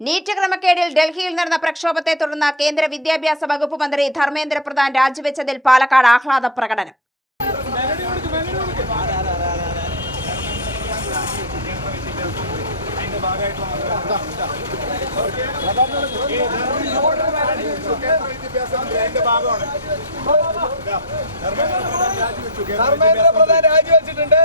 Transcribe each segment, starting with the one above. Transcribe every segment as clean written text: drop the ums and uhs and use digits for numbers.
NEET ക്രമക്കേടിൽ ഡൽഹിയിൽ നടന്ന പ്രക്ഷോഭത്തെ തുടർന്ന് കേന്ദ്ര വിദ്യാഭ്യാസ വകുപ്പ് മന്ത്രി ധർമ്മേന്ദ്ര പ്രധാൻ രാജിവെച്ചതിൽ പാലക്കാട് ആഹ്ലാദ പ്രകടനം. ധർമ്മേന്ദ്ര പ്രധാൻ രാജിവെച്ചിട്ടുണ്ട്.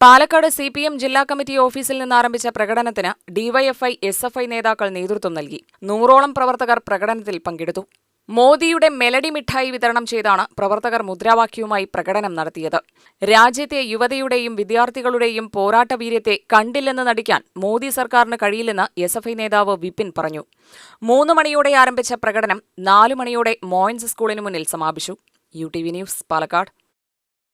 പാലക്കാട് CPM ജില്ലാ കമ്മിറ്റി ഓഫീസിൽ നിന്ന് ആരംഭിച്ച പ്രകടനത്തിന് DYFI, SFI നേതാക്കൾ നേതൃത്വം നൽകി. 100ഓളം പ്രവർത്തകർ പ്രകടനത്തിൽ പങ്കെടുത്തു. മോദിയുടെ മെലഡി മിഠായി വിതരണം ചെയ്താണ് പ്രവർത്തകർ മുദ്രാവാക്യവുമായി പ്രകടനം നടത്തിയത്. രാജ്യത്തെ യുവതയുടെയും വിദ്യാർത്ഥികളുടെയും പോരാട്ടവീര്യത്തെ കണ്ടില്ലെന്ന് നടിക്കാൻ മോദി സർക്കാരിന് കഴിയില്ലെന്ന് SFI നേതാവ് വിപിൻ പറഞ്ഞു. 3 മണിയോടെ ആരംഭിച്ച പ്രകടനം 4 മണിയോടെ മോയിൻസ് സ്കൂളിന് മുന്നിൽ സമാപിച്ചു. UTV news, Palakkad.